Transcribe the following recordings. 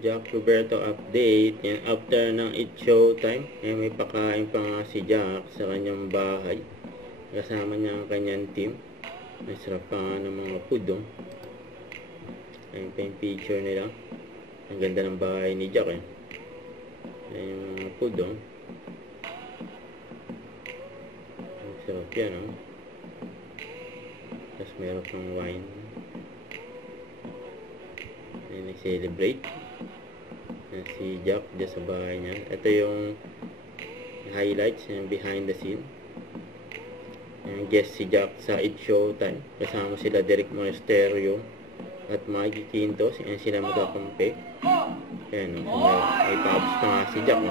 Jack Roberto update. Yan, after ng It's Showtime, may pakain pa nga si Jack sa kanyang bahay. Kasama niya ang kanyang team. May sarap pa nga ng mga food, oh. Ayun pa yung picture nila. Ang ganda ng bahay ni Jack, eh. Ayun yung mga food, oh. Ang sarap yan, oh. Tapos meron pang wine. Ayun, nag-celebrate. Si Jack dyan sa bahay niya. Ito yung highlights, yung behind the scene. Yung guest si Jack sa It's Showtime. Kasama sila Derek Monasterio at Maggie Quintos. Yan sila magkakampi. Ayan, may pops pa nga si Jack.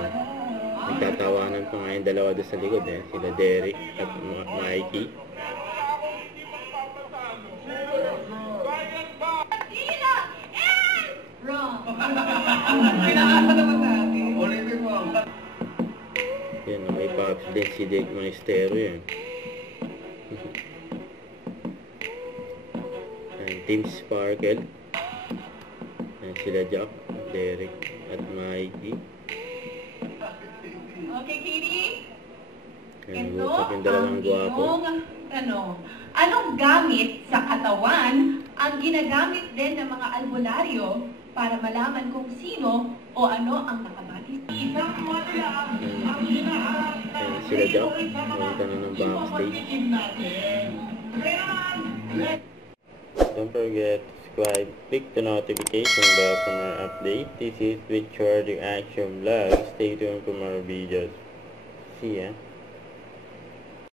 Nagtatawanan pa nga yung dalawa doon sa likod. Sila Derek at Mikey. Yan, may pops din si Derek Monasterio. Yan. Team Sparkle. Yan sila Jack, Derek at Mikey. Okay, Katie? Nag-usap yung dalawang gwapo. Anong gamit sa katawan ang ginagamit din ng mga albularyo para malaman kung sino o ano ang nakabati? Sila Jack, pumunta na ng backstage. Don't forget to subscribe, click the notification bell for more updates. This is Richard Reaction Vlog. Stay tuned for more videos. See ya.